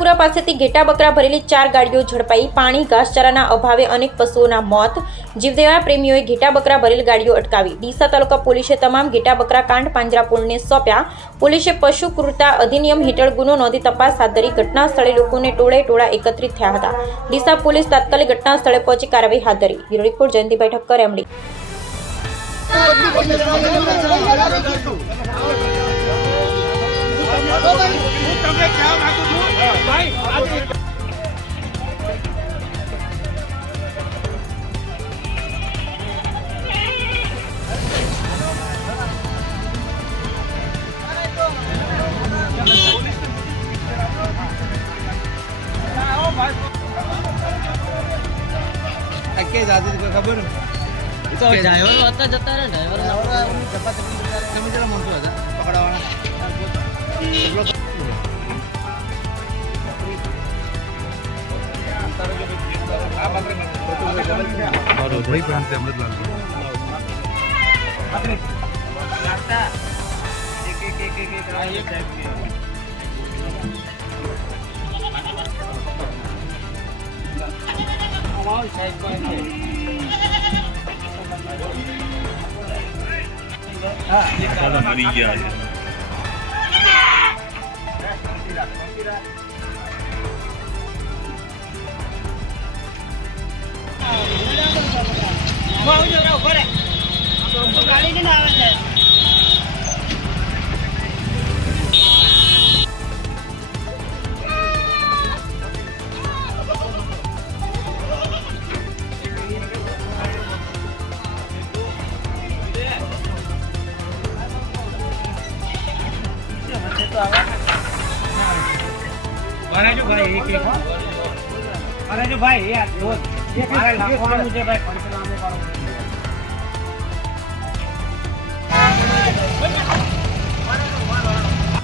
પુરા પાસેથી ઘેટા બકરા ભરેલી 4 ગાડીઓ ઝડપાઈ। પાણી ઘાસચારાના અભાવે અનેક પશુઓના મોત। જીવદયા પ્રેમીઓએ ઘેટા બકરા ભરેલ ગાડીઓ અટકાવી। ડીસા તાલુકા પોલીસે તમામ ઘેટા બકરા કાંડ પાંજરાપોળને સોંપ્યા। પોલીસે પશુ ક્રૂરતા અધિનિયમ હેઠળ ગુનો નોંધી તપાસ હાથ ધરી। ઘટના સ્થળે લોકોને ટોળા એકત્રિત થયા હતા। ડીસા પોલીસ તાત્કાલિક ઘટના સ્થળે પહોંચી કાર્યવાહી હાથ ધરી। Bureau report Jayantibhai Thakkar, MD. अक्के जाती थी खबर तो ड्राइवर होता जता रे ड्राइवर जता कमी जरा मन तो है पकड़ावाना और उधर प्रांत से अमृतलाल लगता एक मरी गया है। गाड़ी नहीं आवे है। अरे जो भाई एक अरे जो भाई यार दो ये भाई मुझे भाई